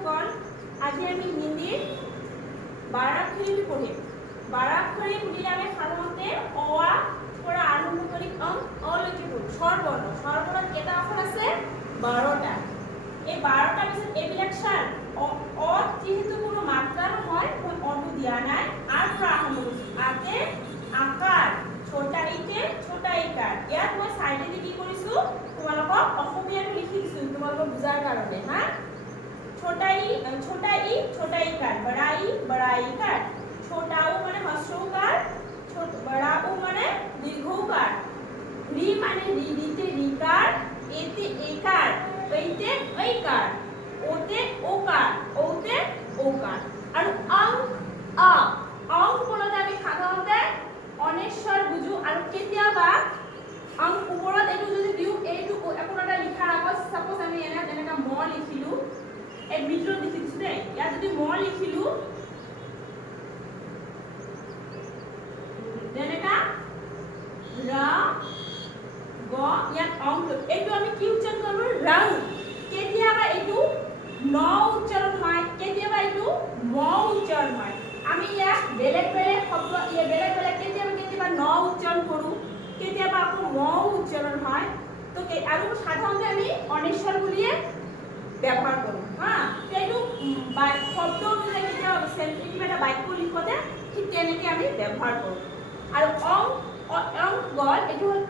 শিশুসকল, আজি আমি হিন্দীৰ বাৰাখাৰীটো পঢ়িম। বাৰাখাৰী বুলিলে আমি সাধাৰণতে অ আ পৰা আৰম্ভ কৰি অলৈকে পঢ়ো। স্বৰবৰ্ণ, স্বৰবৰ্ণত কেইটা অক্ষৰ আছে? 12টা। এই 12টাৰ পিছত এইবিলাক চাৰ অ যিহেতু কোনো মাত্ৰা নহয়, মই অটো দিয়া নাই, আৰ পৰা আৰম্ভ কৰিছো। আতে আকাৰ, ছোটা ইতে ছোটা ইকাৰ। ইয়াত মই সাইডেদি কি কৰিছো, তোমালোকক অসমীয়াটো লিখি দিছো তোমালোকক বুজাৰ কাৰণে। হা, ছোটা ই ছোটা ইকাৰ, বড়া ইকাৰ। ছোটা উ মানে হ্ৰস্বউকাৰ, বড়া উ মানে দীৰ্ঘউকাৰ। ৰি মানে ৰিতে ৰিকাৰ, এতে একাৰ, ঐতে ঐকাৰ, ওতে ওকাৰ, ওতে ওকাৰ। আৰু অংক বলতে আমি সাধাৰণতে অনেশ্বৰ বুজো। আৰু কেতিয়াবা অংক ওপৰত এইটো যদি দিও, এইটো একো এটা লিখাৰ আগত সাপোজ আমি এনেকা ম লিখিলো, এই ভিতৰত লিখি দিছো দেই। ইয়াত যদি ম লিখিলো যেনেকা ৰা গ, ইয়াত অংক, এইটো আমি কি উচ্চাৰণ কৰিব? ৰং। কেতিয়াবা এইটো ন উচ্চাৰণ হয়, কেতিয়াবা এইটো ম উচ্চাৰণ হয়। আমি ইয়াত বেলেগ বেলেগ শব্দ, বেলেগ বেলেগ কেতিয়াবা ন উচ্চাৰণ কৰো, কেতিয়াবা আকৌ ম উচ্চাৰণ হয়। তো আৰু সাধাৰণতে আমি অনেশ্বৰ বুলিয়ে ব্যৱহাৰ কৰো। হা, এইটো শব্দ অনুযায়ী কেতিয়াবা কিবা এটা বাক্য লিখোতে ঠিক তেনেকে আমি ব্যৱহাৰ কৰো। আৰু অংক গল, এইটো হল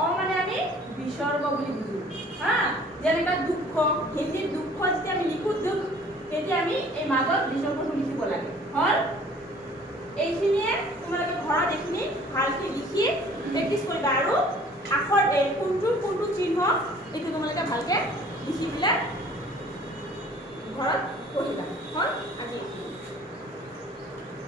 অ মানে আমি বিসর্গ বুলি বুজো। হা, যেনেকা দুঃখ, হিন্দীত দুঃখ যেতিয়া আমি লিখো দুঃখ, তেতিয়া আমি এই মাজত বিসর্গটো লিখিব লাগে। হল, এইখিনিয়ে তোমালোকে ঘৰত এইখিনি ভালকে লিখি প্ৰেক্টিছ কৰিবা। আৰু আখৰ কোনটো চিহ্ন এইটো তোমালোকে ভালকে লিখি পেলাই ঘৰত পঢ়িবা।